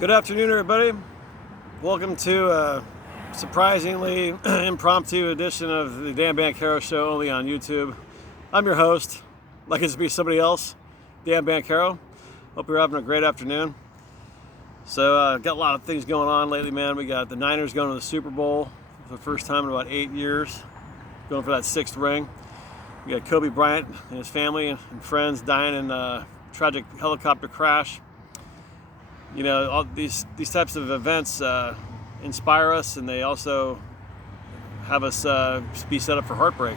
Good afternoon, everybody. Welcome to a surprisingly impromptu edition of the Dan Banchero Show, only on YouTube. I'm your host, like it to be somebody else, Dan Banchero. Hope you're having a great afternoon. So, got a lot of things going on lately, man. We got the Niners going to the Super Bowl for the first time in about 8 years, going for that sixth ring. We got Kobe Bryant and his family and friends dying in a tragic helicopter crash. You know, all these types of events inspire us, and they also have us be set up for heartbreak.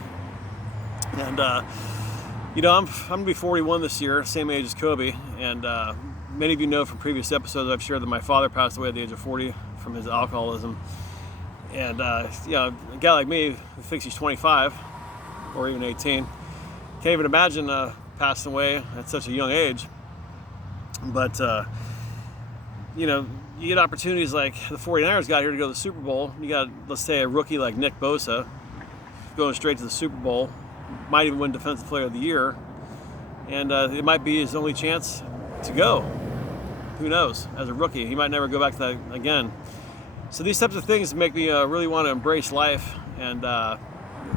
And I'm gonna be 41 this year, same age as Kobe. And many of you know from previous episodes I've shared that my father passed away at the age of 40 from his alcoholism. And a guy like me who thinks he's 25 or even 18 can't even imagine passing away at such a young age. But you get opportunities like the 49ers got here to go to the Super Bowl. You got, let's say, a rookie like Nick Bosa going straight to the Super Bowl, might even win Defensive Player of the Year, and it might be his only chance to go. Who knows? As a rookie, he might never go back to that again. So these types of things make me really want to embrace life and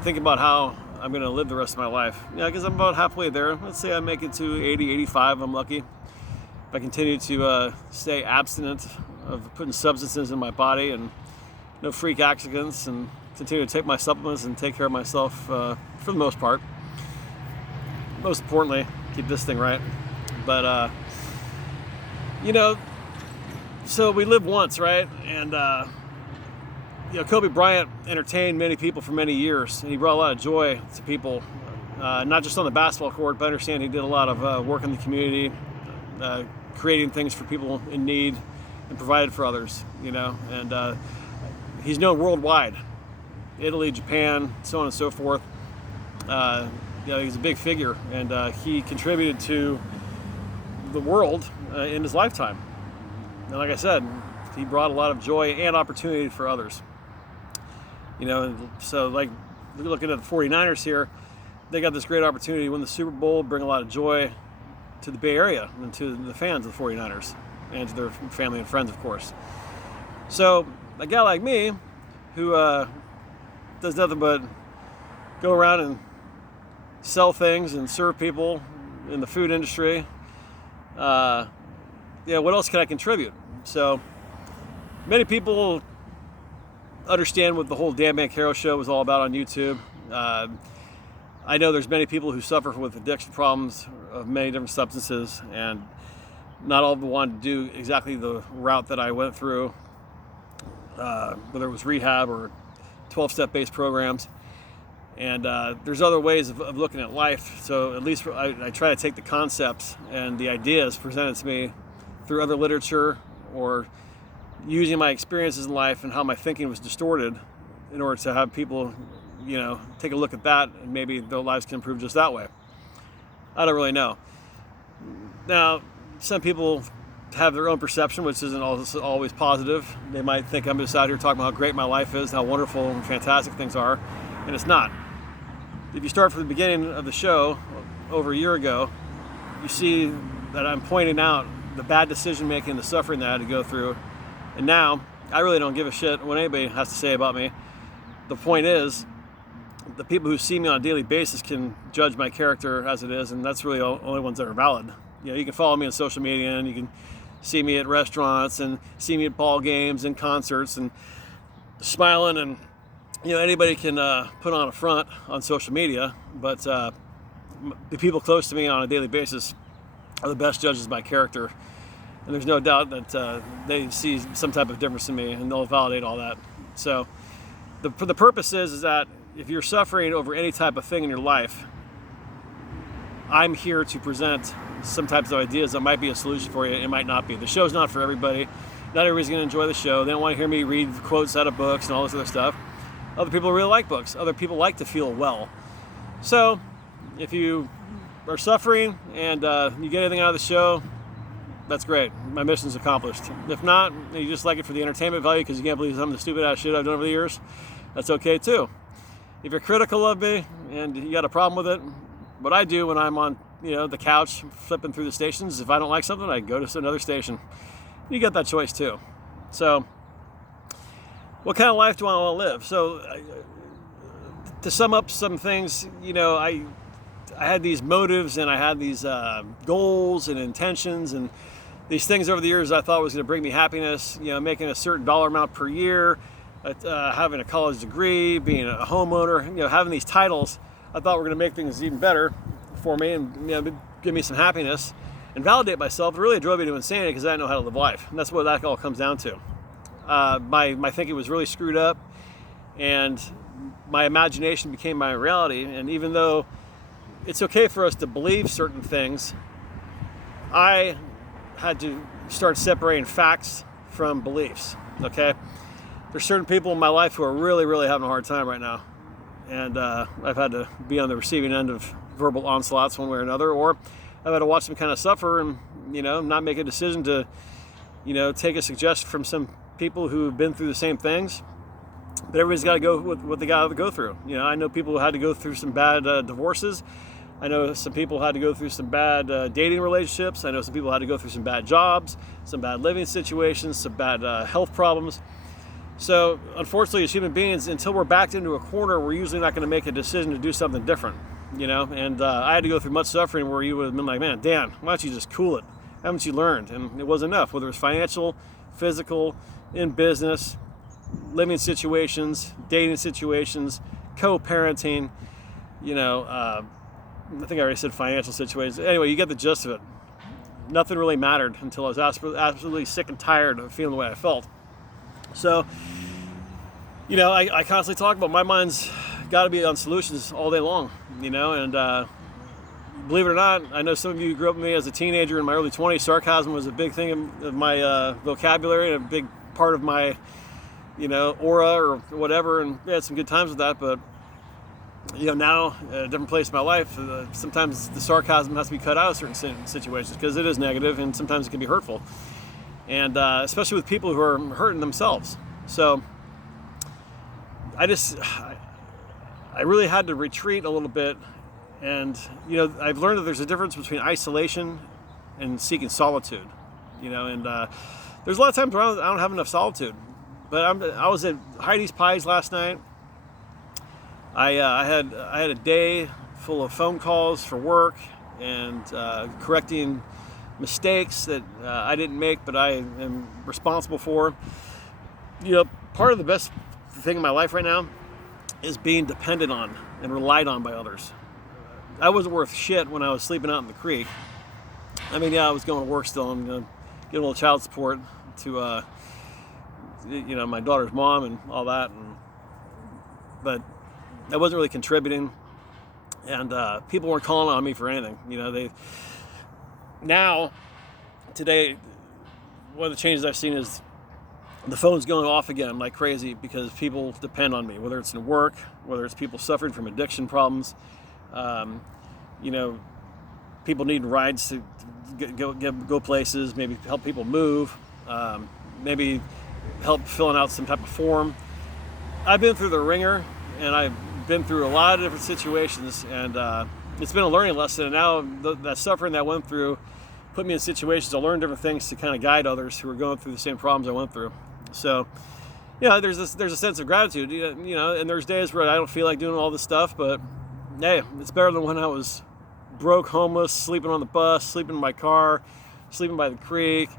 think about how I'm going to live the rest of my life. Yeah, because I'm about halfway there. Let's say I make it to 80, 85, I'm lucky. If I continue to stay abstinent of putting substances in my body and no freak accidents, and continue to take my supplements and take care of myself for the most part. Most importantly, keep this thing right. But, so we live once, right? And, Kobe Bryant entertained many people for many years, and he brought a lot of joy to people, not just on the basketball court, but I understand he did a lot of work in the community, creating things for people in need and provided for others, and he's known worldwide, Italy, Japan, so on and so forth. He's a big figure, and he contributed to the world in his lifetime. And like I said, he brought a lot of joy and opportunity for others. And so like looking at the 49ers here, they got this great opportunity to win the Super Bowl, bring a lot of joy to the Bay Area and to the fans of the 49ers and to their family and friends, of course. So a guy like me who does nothing but go around and sell things and serve people in the food industry, what else can I contribute? So many people understand what the whole Dan Banchero Show was all about on YouTube. I know there's many people who suffer with addiction problems of many different substances, and not all of them want to do exactly the route that I went through, whether it was rehab or 12-step based programs. And there's other ways of looking at life. So at least I try to take the concepts and the ideas presented to me through other literature, or using my experiences in life and how my thinking was distorted, in order to have people take a look at that, and maybe their lives can improve just that way. I don't really know. Now, some people have their own perception, which isn't always positive. They might think I'm just out here talking about how great my life is, how wonderful and fantastic things are, and it's not. If you start from the beginning of the show, over a year ago, you see that I'm pointing out the bad decision making, the suffering that I had to go through, and now I really don't give a shit what anybody has to say about me. The point is, the people who see me on a daily basis can judge my character as it is, and that's really the only ones that are valid. You can follow me on social media, and you can see me at restaurants and see me at ball games and concerts and smiling, and anybody can put on a front on social media, but the people close to me on a daily basis are the best judges of my character, and there's no doubt that they see some type of difference in me, and they'll validate all that. So the purpose is that if you're suffering over any type of thing in your life, I'm here to present some types of ideas that might be a solution for you. It might not be. The show's not for everybody. Not everybody's going to enjoy the show. They don't want to hear me read quotes out of books and all this other stuff. Other people really like books. Other people like to feel well. So if you are suffering and you get anything out of the show, that's great. My mission's accomplished. If not, you just like it for the entertainment value because you can't believe some of the stupid ass shit I've done over the years, that's okay too. If you're critical of me and you got a problem with it, what I do when I'm on the couch flipping through the stations, if I don't like something, I go to another station. you got that choice too. So what kind of life do I want to live? So to sum up some things, I had these motives and I had these goals and intentions and these things over the years I thought was going to bring me happiness, making a certain dollar amount per year, having a college degree, being a homeowner, having these titles I thought were going to make things even better for me and give me some happiness and validate myself. It really drove me to insanity because I didn't know how to live life. And that's what that all comes down to. My thinking was really screwed up and my imagination became my reality. And even though it's okay for us to believe certain things, I had to start separating facts from beliefs, okay? There's certain people in my life who are really, really having a hard time right now. And I've had to be on the receiving end of verbal onslaughts one way or another, or I've had to watch them kind of suffer and, not make a decision to, take a suggestion from some people who've been through the same things. But everybody's got to go with what they got to go through. I know people who had to go through some bad divorces. I know some people had to go through some bad dating relationships. I know some people had to go through some bad jobs, some bad living situations, some bad health problems. So unfortunately, as human beings, until we're backed into a corner, we're usually not going to make a decision to do something different, And I had to go through much suffering where you would have been like, man, Dan, why don't you just cool it? Haven't you learned? And it wasn't enough, whether it's financial, physical, in business, living situations, dating situations, co-parenting, I think I already said financial situations. Anyway, you get the gist of it. Nothing really mattered until I was absolutely sick and tired of feeling the way I felt. So, I constantly talk about my mind's got to be on solutions all day long, and believe it or not, I know some of you grew up with me as a teenager in my early 20s. Sarcasm was a big thing of my vocabulary and a big part of my, aura or whatever, and we had some good times with that, but now at a different place in my life, sometimes the sarcasm has to be cut out of certain situations because it is negative and sometimes it can be hurtful. And especially with people who are hurting themselves. So I really had to retreat a little bit. And, I've learned that there's a difference between isolation and seeking solitude, and there's a lot of times where I don't have enough solitude. But I was at Heidi's Pies last night. I had a day full of phone calls for work and correcting mistakes that I didn't make, but I am responsible for. Part of the best thing in my life right now is being dependent on and relied on by others. I wasn't worth shit when I was sleeping out in the creek. I was going to work still and getting a little child support to, my daughter's mom and all that, but I wasn't really contributing, and people weren't calling on me for anything. Today, one of the changes I've seen is the phone's going off again like crazy because people depend on me, whether it's in work, whether it's people suffering from addiction problems, people need rides to go places, maybe help people move, maybe help filling out some type of form. I've been through the ringer, and I've been through a lot of different situations, and it's been a learning lesson. And now that suffering that I went through put me in situations to learn different things to kind of guide others who are going through the same problems I went through. So, there's a sense of gratitude, and there's days where I don't feel like doing all this stuff, but hey, it's better than when I was broke, homeless, sleeping on the bus, sleeping in my car, sleeping by the creek,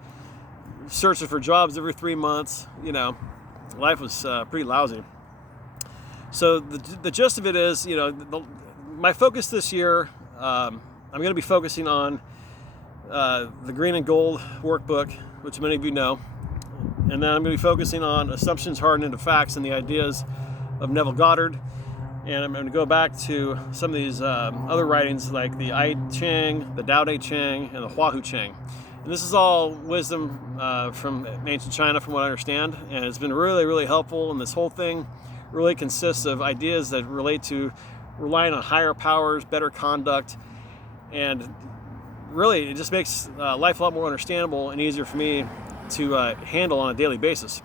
searching for jobs every 3 months. Life was pretty lousy. So the gist of it is, my focus this year, I'm going to be focusing on the Green and Gold workbook, which many of you know. And then I'm going to be focusing on Assumptions Harden Into Facts and the ideas of Neville Goddard. And I'm going to go back to some of these other writings like the I Ching, the I Ching, and the I Ching. And this is all wisdom from ancient China, from what I understand. And it's been really, really helpful. And this whole thing really consists of ideas that relate to relying on higher powers, better conduct, and really it just makes life a lot more understandable and easier for me to handle on a daily basis.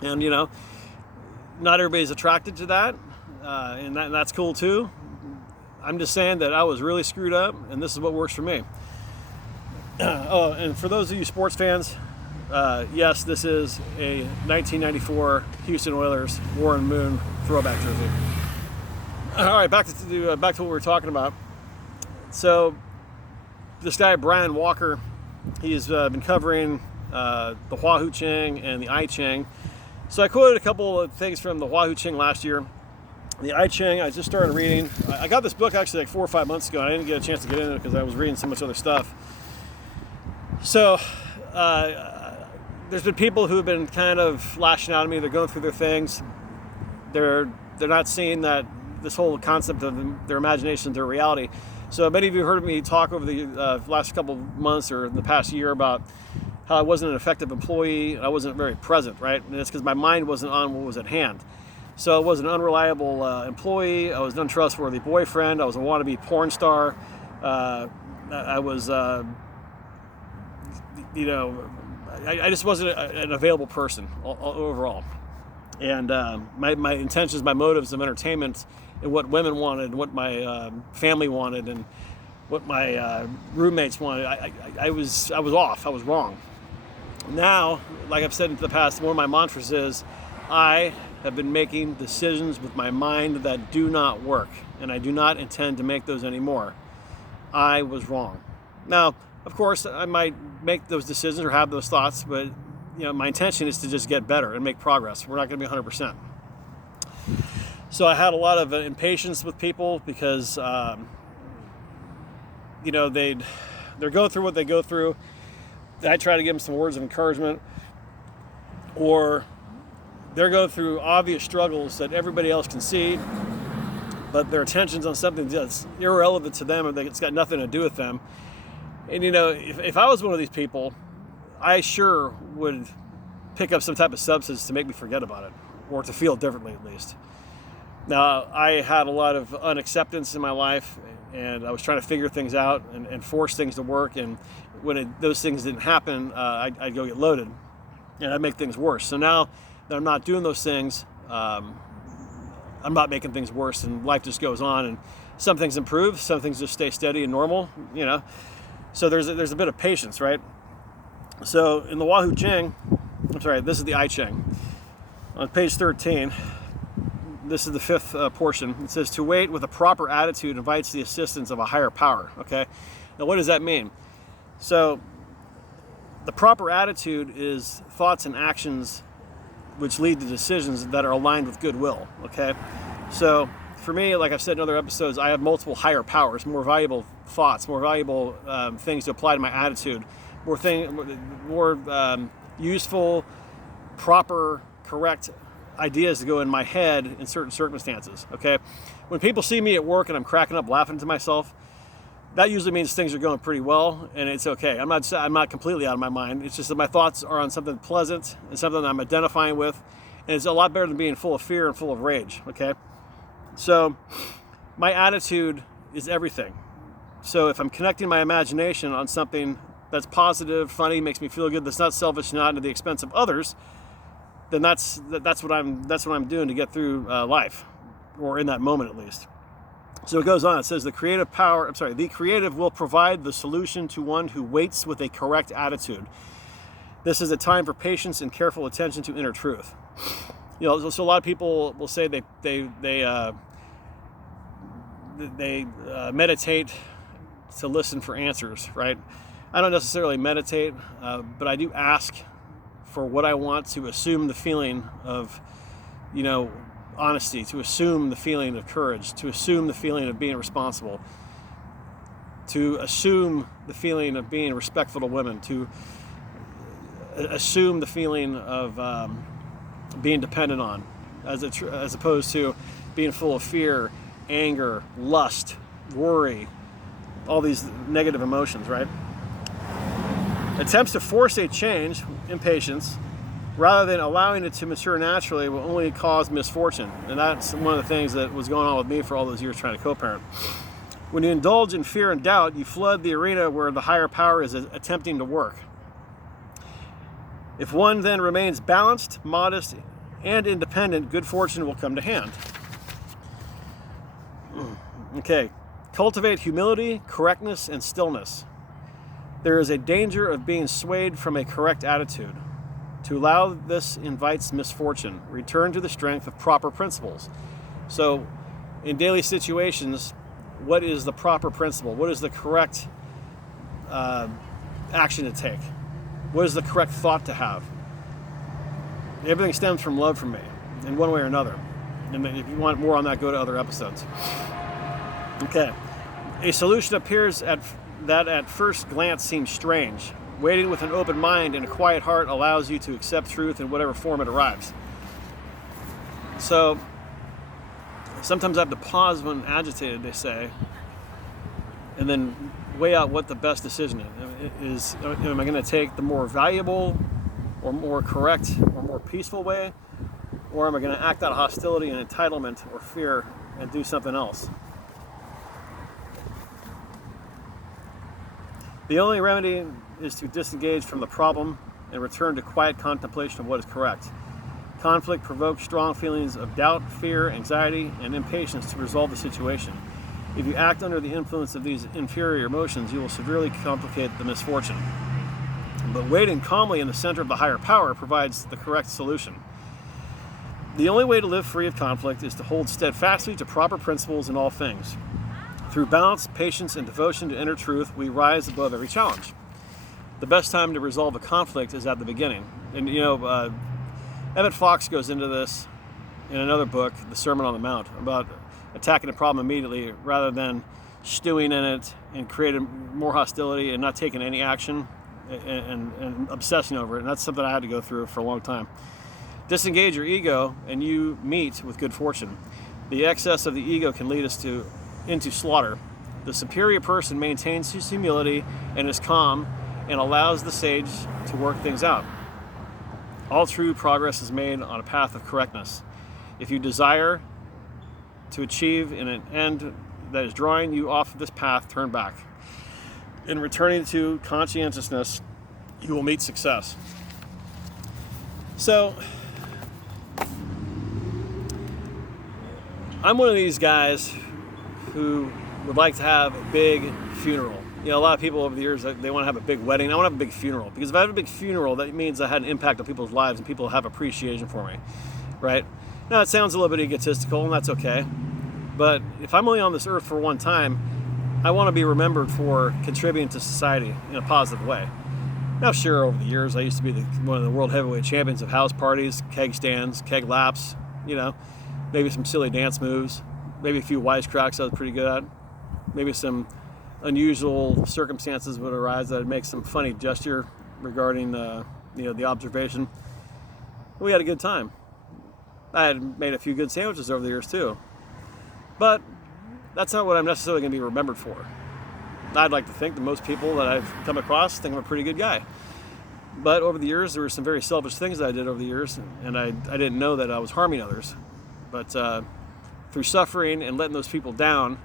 And not everybody's attracted to that, and that's cool too. I'm just saying that I was really screwed up, and this is what works for me. Oh, and for those of you sports fans, yes, this is a 1994 Houston Oilers Warren Moon throwback jersey. All right, back to what we were talking about. So this guy, Brian Walker, he's been covering the I Ching and the I Ching. So I quoted a couple of things from the I Ching last year. The I Ching, I just started reading. I got this book actually like 4 or 5 months ago. And I didn't get a chance to get into it because I was reading so much other stuff. So there's been people who have been kind of lashing out at me. They're going through their things. They're not seeing that this whole concept of their imagination, their reality. So many of you heard me talk over the last couple of months or the past year about how I wasn't an effective employee. I wasn't very present, right? And it's because my mind wasn't on what was at hand. So I was an unreliable employee. I was an untrustworthy boyfriend. I was a wannabe porn star. I was, I just wasn't an available person overall. And my intentions, my motives of entertainment, and what women wanted, and what my family wanted, and what my roommates wanted, I was off. I was wrong. Now, like I've said in the past, one of my mantras is, I have been making decisions with my mind that do not work, and I do not intend to make those anymore. I was wrong. Now, of course, I might make those decisions or have those thoughts, but my intention is to just get better and make progress. We're not going to be 100%. So I had a lot of impatience with people because, they're going through what they go through. I try to give them some words of encouragement, or they're going through obvious struggles that everybody else can see, but their attention's on something that's irrelevant to them, or it's got nothing to do with them. And if I was one of these people, I sure would pick up some type of substance to make me forget about it, or to feel differently at least. Now, I had a lot of unacceptance in my life, and I was trying to figure things out and force things to work, and when those things didn't happen, I'd go get loaded, and I'd make things worse. So now that I'm not doing those things, I'm not making things worse, and life just goes on, and some things improve, some things just stay steady and normal, So there's a bit of patience, right? So in the this is the I Ching. On page 13, this is the fifth portion. It says, to wait with a proper attitude invites the assistance of a higher power, okay? Now what does that mean? So the proper attitude is thoughts and actions which lead to decisions that are aligned with goodwill, okay? So for me, like I've said in other episodes, I have multiple higher powers, more valuable thoughts, more valuable things to apply to my attitude, more useful, proper, correct ideas to go in my head in certain circumstances, okay? When people see me at work and I'm cracking up laughing to myself, that usually means things are going pretty well, and it's okay. I'm not completely out of my mind. It's just that my thoughts are on something pleasant and something that I'm identifying with, and it's a lot better than being full of fear and full of rage, okay? So my attitude is everything. So if I'm connecting my imagination on something that's positive, funny, makes me feel good, that's not selfish, not at the expense of others, then that's what I'm doing to get through life, or in that moment at least. So it goes on. It says the creative will provide the solution to one who waits with a correct attitude. This is a time for patience and careful attention to inner truth. So a lot of people will say they meditate to listen for answers, right? I don't necessarily meditate, but I do ask for what I want, to assume the feeling of, honesty, to assume the feeling of courage, to assume the feeling of being responsible, to assume the feeling of being respectful to women, to assume the feeling of being dependent on, as opposed to being full of fear, anger, lust, worry, all these negative emotions, right? Attempts to force a change, impatience, rather than allowing it to mature naturally, will only cause misfortune. And that's one of the things that was going on with me for all those years trying to co-parent. When you indulge in fear and doubt, you flood the arena where the higher power is attempting to work. If one then remains balanced, modest, and independent, good fortune will come to hand. Okay, cultivate humility, correctness, and stillness. There is a danger of being swayed from a correct attitude. To allow this invites misfortune. Return to the strength of proper principles. So, in daily situations, what is the proper principle? What is the correct action to take? What is the correct thought to have? Everything stems from love from me, in one way or another. And if you want more on that, go to other episodes. Okay. A solution appears that at first glance seems strange. Waiting with an open mind and a quiet heart allows you to accept truth in whatever form it arrives. So, sometimes I have to pause when agitated, they say, and then weigh out what the best decision is. Am I going to take the more valuable or more correct or more peaceful way? Or am I going to act out of hostility and entitlement or fear and do something else? The only remedy is to disengage from the problem and return to quiet contemplation of what is correct. Conflict provokes strong feelings of doubt, fear, anxiety, and impatience to resolve the situation. If you act under the influence of these inferior emotions, you will severely complicate the misfortune. But waiting calmly in the center of the higher power provides the correct solution. The only way to live free of conflict is to hold steadfastly to proper principles in all things. Through balance, patience, and devotion to inner truth, we rise above every challenge. The best time to resolve a conflict is at the beginning. And Emmett Fox goes into this in another book, The Sermon on the Mount, about attacking a problem immediately rather than stewing in it and creating more hostility and not taking any action and obsessing over it. And that's something I had to go through for a long time. Disengage your ego and you meet with good fortune. The excess of the ego can lead us into slaughter. The superior person maintains his humility and is calm and allows the sage to work things out. All true progress is made on a path of correctness. If you desire to achieve an end that is drawing you off of this path, turn back. In returning to conscientiousness, you will meet success. So, I'm one of these guys who would like to have a big funeral. A lot of people over the years, they want to have a big wedding. I want to have a big funeral, because if I have a big funeral, that means I had an impact on people's lives and people have appreciation for me, right? Now, it sounds a little bit egotistical, and that's okay. But if I'm only on this earth for one time, I want to be remembered for contributing to society in a positive way. Now, sure, over the years, I used to be one of the world heavyweight champions of house parties, keg stands, keg laps, maybe some silly dance moves, maybe a few wisecracks I was pretty good at, maybe some unusual circumstances would arise that would make some funny gesture regarding the observation. We had a good time. I had made a few good sandwiches over the years too. But that's not what I'm necessarily going to be remembered for. I'd like to think that most people that I've come across think I'm a pretty good guy. But over the years, there were some very selfish things that I did over the years, and I didn't know that I was harming others. But through suffering and letting those people down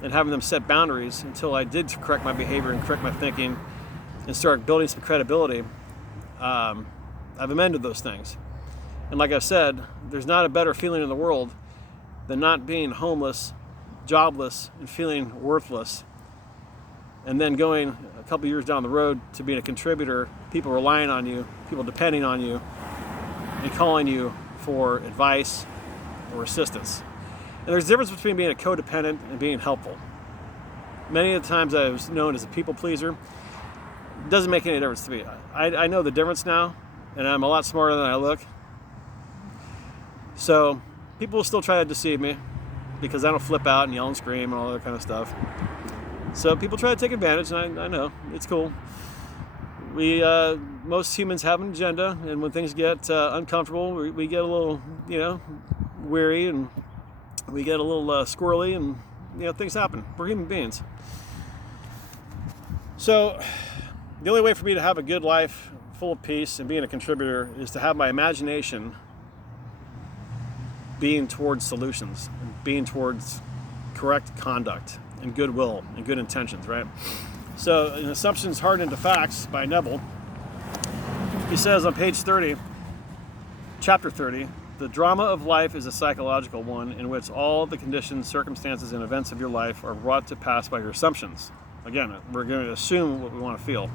and having them set boundaries until I did correct my behavior and correct my thinking and start building some credibility, I've amended those things. And like I've said, there's not a better feeling in the world than not being homeless, jobless, and feeling worthless. And then going a couple years down the road to being a contributor, people relying on you, people depending on you, and calling you for advice or assistance. And there's a difference between being a codependent and being helpful. Many of the times I was known as a people pleaser. It doesn't make any difference to me. I know the difference now, and I'm a lot smarter than I look. So people will still try to deceive me because I don't flip out and yell and scream and all that kind of stuff. So people try to take advantage, and I know, it's cool. Most humans have an agenda, and when things get uncomfortable, we get a little, weary, and we get a little squirrely, and things happen. We're human beings. So the only way for me to have a good life full of peace and being a contributor is to have my imagination being towards solutions, and being towards correct conduct and goodwill and good intentions, right? So in Assumptions, Harden Into Facts by Neville, he says on page 30, chapter 30, the drama of life is a psychological one in which all the conditions, circumstances, and events of your life are brought to pass by your assumptions. Again, we're going to assume what we want to feel.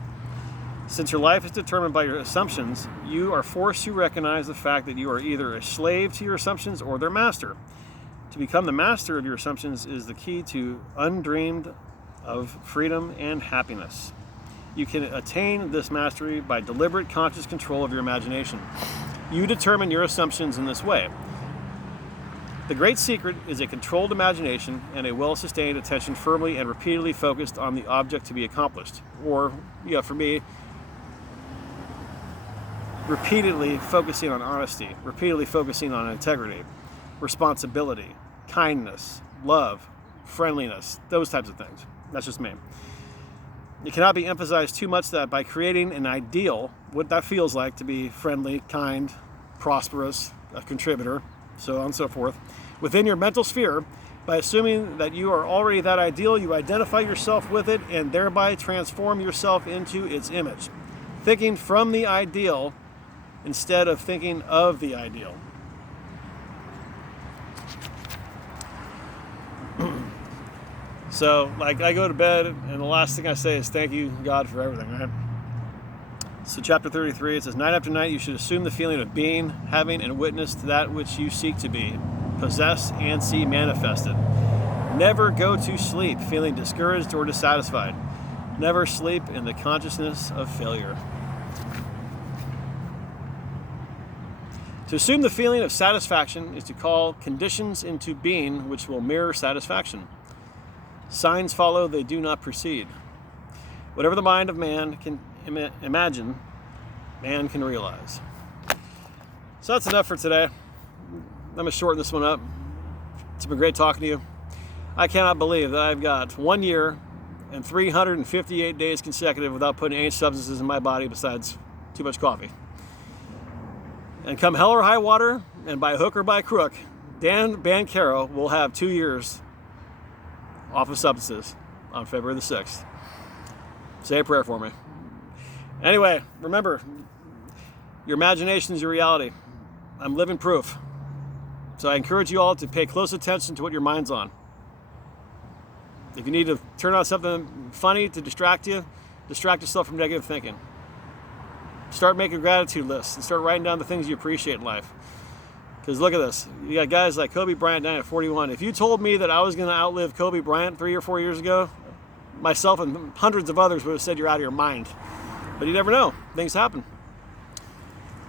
Since your life is determined by your assumptions, you are forced to recognize the fact that you are either a slave to your assumptions or their master. To become the master of your assumptions is the key to undreamed of freedom and happiness. You can attain this mastery by deliberate conscious control of your imagination. You determine your assumptions in this way. The great secret is a controlled imagination and a well-sustained attention firmly and repeatedly focused on the object to be accomplished. Or, for me, repeatedly focusing on honesty, repeatedly focusing on integrity, responsibility, kindness, love, friendliness, those types of things. That's just me. It cannot be emphasized too much that by creating an ideal, what that feels like to be friendly, kind, prosperous, a contributor, so on and so forth, within your mental sphere, by assuming that you are already that ideal, you identify yourself with it and thereby transform yourself into its image. Thinking from the ideal instead of thinking of the ideal. So, I go to bed, and the last thing I say is thank you, God, for everything, right? So, chapter 33, it says, night after night, you should assume the feeling of being, having, and witness to that which you seek to be, possess, and see manifested. Never go to sleep feeling discouraged or dissatisfied. Never sleep in the consciousness of failure. To assume the feeling of satisfaction is to call conditions into being which will mirror satisfaction. Signs follow, they do not precede. Whatever the mind of man can imagine, man can realize. So that's enough for today. I'm going to shorten this one up. It's been great talking to you. I cannot believe that I've got 1 year and 358 days consecutive without putting any substances in my body besides too much coffee. And come hell or high water, and by hook or by crook, Dan Banchero will have 2 years off of substances on February the 6th. Say a prayer for me. Anyway, remember, your imagination is your reality. I'm living proof. So I encourage you all to pay close attention to what your mind's on. If you need to turn on something funny to distract you, distract yourself from negative thinking. Start making gratitude lists and start writing down the things you appreciate in life. Because look at this. You got guys like Kobe Bryant dying at 41. If you told me that I was going to outlive Kobe Bryant 3 or 4 years ago, myself and hundreds of others would have said you're out of your mind. But you never know. Things happen.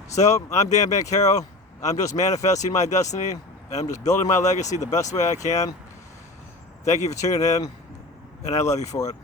So I'm Dan Banchero. I'm just manifesting my destiny. I'm just building my legacy the best way I can. Thank you for tuning in, and I love you for it.